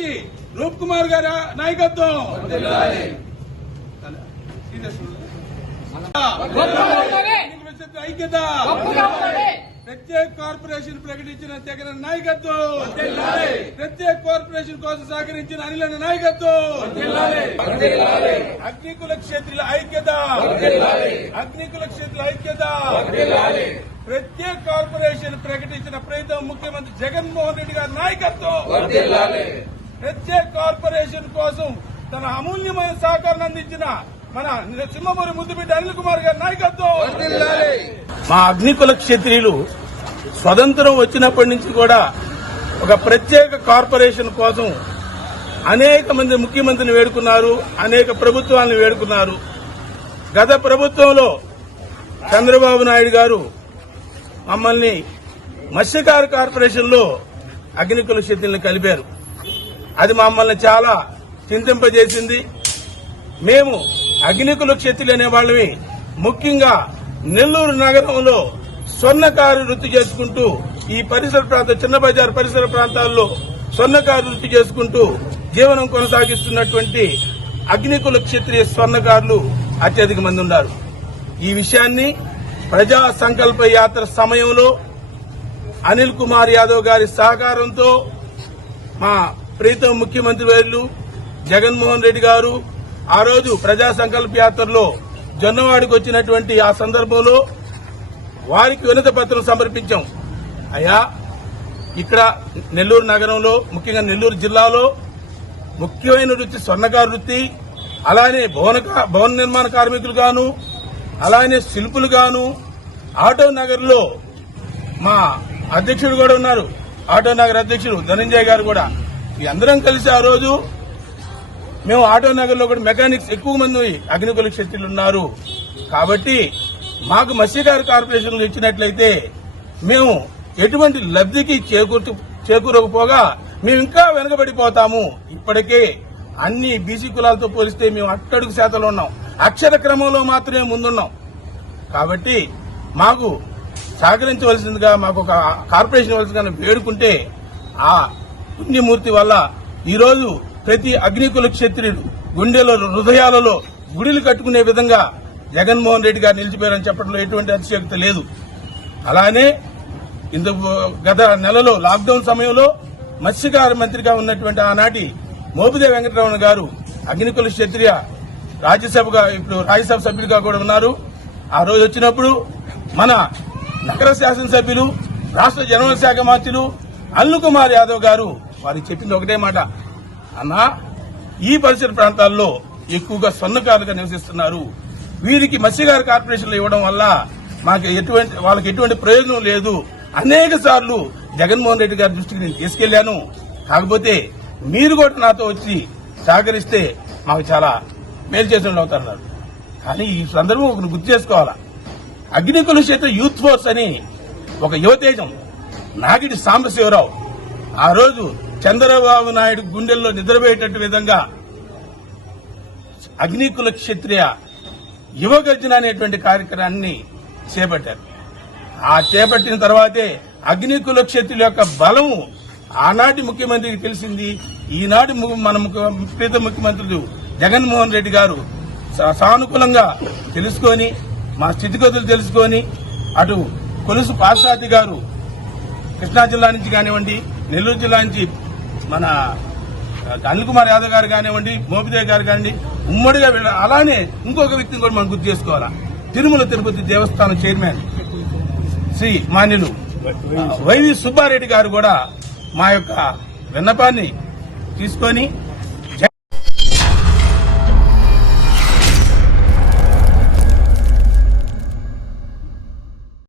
కార్యదర్శి రూప్ కుమార్ గారి నాయకత్వం. ఐక్యత. ప్రత్యేక కార్పొరేషన్ ప్రకటించిన జగన్ నాయకత్వం. ప్రత్యేక కార్పొరేషన్ కోసం సహకరించిన అనిల నాయకత్వం. అగ్నికుల క్షేత్రుల ఐక్యత. అగ్నికుల క్షేత్రుల ఐక్యత. ప్రత్యేక కార్పొరేషన్ ప్రకటించిన ప్రయత్నం ముఖ్యమంత్రి జగన్మోహన్ రెడ్డి గారి నాయకత్వం. ప్రత్యేక కార్పొరేషన్ కోసం తన అమూల్యమైన సహకారం అందించిన మన సింహమూరి ముద్దుబిడ్డ అనిల్ కుమార్ గారి నాయకత్వం. మా అగ్నికుల క్షత్రియులు స్వతంత్రం వచ్చినప్పటి నుంచి కూడా ఒక ప్రత్యేక కార్పొరేషన్ కోసం అనేక మంది ముఖ్యమంత్రిని వేడుకున్నారు అనేక ప్రభుత్వాలను వేడుకున్నారు. గత ప్రభుత్వంలో చంద్రబాబు నాయుడు గారు మమ్మల్ని మత్స్యకార కార్పొరేషన్లో అగ్నికుల శక్తుల్ని కలిపారు. అది మమ్మల్ని చాలా చింతింపజేసింది. మేము అగ్నికుల క్షత్రులు అనే వాళ్ళవి ముఖ్యంగా నెల్లూరు నగరంలో స్వర్ణకారు వృత్తి చేసుకుంటూ ఈ పరిసర ప్రాంత చిన్న బజార్ పరిసర ప్రాంతాల్లో స్వర్ణకారు వృత్తి చేసుకుంటూ జీవనం కొనసాగిస్తున్నటువంటి అగ్నికుల క్షత్రియ స్వర్ణకారులు అత్యధిక మంది ఉన్నారు. ఈ విషయాన్ని ప్రజా సంకల్ప యాత్ర సమయంలో అనిల్ కుమార్ యాదవ్ గారి సహకారంతో మా ప్రీతం ముఖ్యమంత్రి వర్యులు జగన్మోహన్ రెడ్డి గారు ఆ రోజు ప్రజా సంకల్ప యాత్రలో జొన్నవాడికి వచ్చినటువంటి ఆ సందర్భంలో వారికి వినత పత్రం సమర్పించాం. అయ్యా ఇక్కడ నెల్లూరు నగరంలో ముఖ్యంగా నెల్లూరు జిల్లాలో ముఖ్యమైన వృత్తి స్వర్ణకార వృత్తి అలానే భవన భవన నిర్మాణ కార్మికులు గాను అలానే శిల్పులు గాను ఆటో నగర్లో మా అధ్యక్షుడు కూడా ఉన్నారు. ఆటో నగర్ అధ్యక్షుడు ధనంజయ్ గారు కూడా. అందరం కలిసి ఆ రోజు మేము ఆటో నగర్లో కూడా మెకానిక్స్ ఎక్కువ మంది అగ్నికుల శక్తులు ఉన్నారు. కాబట్టి మాకు మత్స్యకార కార్పొరేషన్లు ఇచ్చినట్లయితే మేము ఎటువంటి లబ్ధికి చేకూర్చు చేకూరకపోగా మేము ఇంకా వెనుకబడిపోతాము. ఇప్పటికే అన్ని బీసీ కులాలతో పోలిస్తే మేము అట్టడుగు శాతంలో ఉన్నాం. అక్షర క్రమంలో మాత్రమే ముందున్నాం. కాబట్టి మాకు సహకరించవలసిందిగా మాకు ఒక కార్పొరేషన్ ఇవ్వాల్సిందిగా వేడుకుంటే ఆ పుణ్యమూర్తి వల్ల ఈరోజు ప్రతి అగ్నికుల క్షత్రియుడు గుండెలో హృదయాలలో గుడిలు కట్టుకునే విధంగా జగన్మోహన్ రెడ్డి గారు నిలిచిపోయారని చెప్పడంలో ఎటువంటి అతిశయోక్తి లేదు. అలానే ఇందుకు గత నెలలో లాక్డౌన్ సమయంలో మత్స్యకార మంత్రిగా ఉన్నటువంటి ఆనాటి మోపిదే వెంకటరమణ గారు అగ్నికుల క్షత్రియ రాజ్యసభగా ఇప్పుడు రాజ్యసభ సభ్యులుగా కూడా ఉన్నారు. ఆ రోజు వచ్చినప్పుడు మన నగర శాసనసభ్యులు రాష్ట్ర జనరల్ శాఖ మంత్రులు అల్లు కుమార్ యాదవ్ గారు వారికి చెప్పింది ఒకటే మాట. అన్నా ఈ పరిసర ప్రాంతాల్లో ఎక్కువగా స్వర్ణకారులుగా నివసిస్తున్నారు. వీరికి మత్స్యకార కార్పొరేషన్లు ఇవ్వడం వల్ల మాకు ఎటువంటి వాళ్ళకి ఎటువంటి ప్రయోజనం లేదు. అనేక సార్లు జగన్మోహన్ రెడ్డి గారి దృష్టికి నేను తీసుకెళ్ళాను కాకపోతే మీరు కూడా నాతో వచ్చి సహకరిస్తే మాకు చాలా మేలు చేసిన అవుతారన్నారు కానీ ఈ సందర్భం ఒక గుర్తు చేసుకోవాలా? అగ్నికుల చేత యూత్ ఫోర్స్ అని ఒక యువతేజం నాగిడి సాంబశివరావు ఆ రోజు చంద్రబాబు నాయుడు గుండెల్లో నిద్రపోయేటట్టు విధంగా అగ్నికుల క్షత్రియ యువగర్జన అనేటువంటి కార్యక్రమాన్ని చేపట్టారు. ఆ చేపట్టిన తర్వాతే అగ్నికుల క్షత్రుల యొక్క బలం ఆనాటి ముఖ్యమంత్రికి తెలిసింది. ఈనాటి మన ప్రీత ముఖ్యమంత్రులు జగన్మోహన్ రెడ్డి గారు సానుకూలంగా తెలుసుకొని మా స్థితిగతులు తెలుసుకొని అటు కొలుసు పార్సాతి గారు కృష్ణా జిల్లా నుంచి కానివ్వండి నెల్లూరు జిల్లా నుంచి మన అనిల్ కుమార్ యాదవ్ గారు కానివ్వండి మోపిదేవ్ గారు కానివ్వండి ఉమ్మడిగా అలానే ఇంకొక వ్యక్తిని కూడా మనం గుర్తు చేసుకోవాలా. తిరుమల తిరుపతి దేవస్థానం చైర్మన్ శ్రీ మాన్యులు వైవి సుబ్బారెడ్డి గారు కూడా మా యొక్క విన్నపాన్ని తీసుకొని